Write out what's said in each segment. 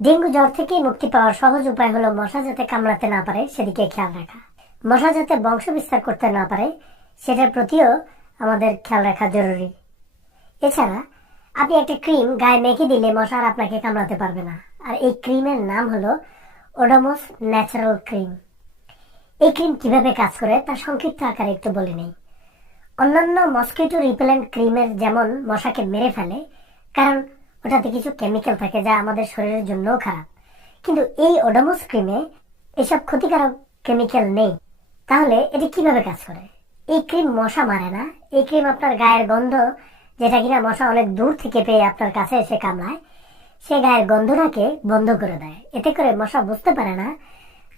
Dengue জ্বর থেকে মুক্তি পাওয়ার সহজ উপায় হলো মশা যাতে কামড়াতে না পারে সেদিকে খেয়াল রাখা। মশা যাতে বংশ বিস্তার করতে না পারে সেটার প্রতিও আমাদের খেয়াল রাখা জরুরি। এছাড়া আপনি একটা ক্রিম গায়ে মেখে দিলে মশা আর আপনাকে কামড়াতে পারবে না। আর এই ক্রিমের নাম হলো ওডোমস ন্যাচারাল ক্রিম এই ক্রিম কীভাবে কাজ করে তা সংক্ষিপ্ত আকারে একটু বলে নেই। অন্যান্য মসকিটো রিপেলেন্ট ক্রিমের যেমন মশাকে মেরে ফেলে, কারণ ওটাতে কিছু কেমিক্যাল থাকে যা আমাদের শরীরের জন্যও খারাপ। কিন্তু এই ওডোমস ক্রিমে এসব ক্ষতিকারক কেমিক্যাল নেই। তাহলে এটি কীভাবে কাজ করে? এই ক্রিম মশা মারে না। এই ক্রিম আপনার গায়ের গন্ধ, যেটা কিনা মশা অনেক দূর থেকে পেয়ে আপনার কাছে এসে কামড়ায়, সে গায়ের গন্ধটাকে বন্ধ করে দেয়। এতে করে মশা বুঝতে পারে না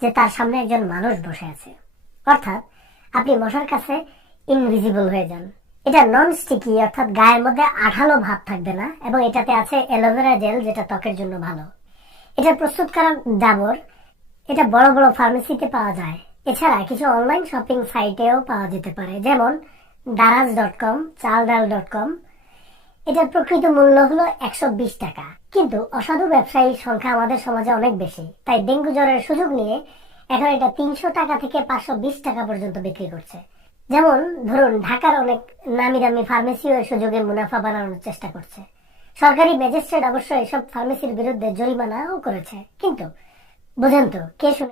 যে তার সামনে একজন মানুষ বসে আছে। অর্থাৎ আপনি মশার কাছে ইনভিজিবল হয়ে যান। এটা নন স্টিকি অর্থাৎ গায়ের মধ্যে আঠালো ভাব থাকবে না, এবং এটাতে আছে অ্যালোভেরা জেল, যেটা ত্বকের জন্য ভালো। এটা প্রস্তুতকারক ডাবর, এটা বড় বড় ফার্মেসিতে পাওয়া যায়। এছাড়া কিছু অনলাইন শপিং সাইটেও পাওয়া যেতে পারে, যেমন Daraz dot com, Chaldal dot com. এটার প্রকৃত মূল্য হলো একশো বিশ টাকা। কিন্তু অসাধু ব্যবসায়ীর সংখ্যা আমাদের সমাজে অনেক বেশি, তাই ডেঙ্গু জ্বরের সুযোগ নিয়ে এখন এটা তিনশো টাকা থেকে পাঁচশো বিশ টাকা পর্যন্ত বিক্রি করছে। যেমন, ধরুন, ঢাকার অনেক নামি দামি ফার্মেসিও সুযোগে মুনাফা বাড়ানোর চেষ্টা করছে। সরকারি ম্যাজিস্ট্রেট অবশ্য এসব ফার্মেসির বিরুদ্ধে জরিমানাও করেছে। কিন্তু, বুঝেন তো, কে শুনে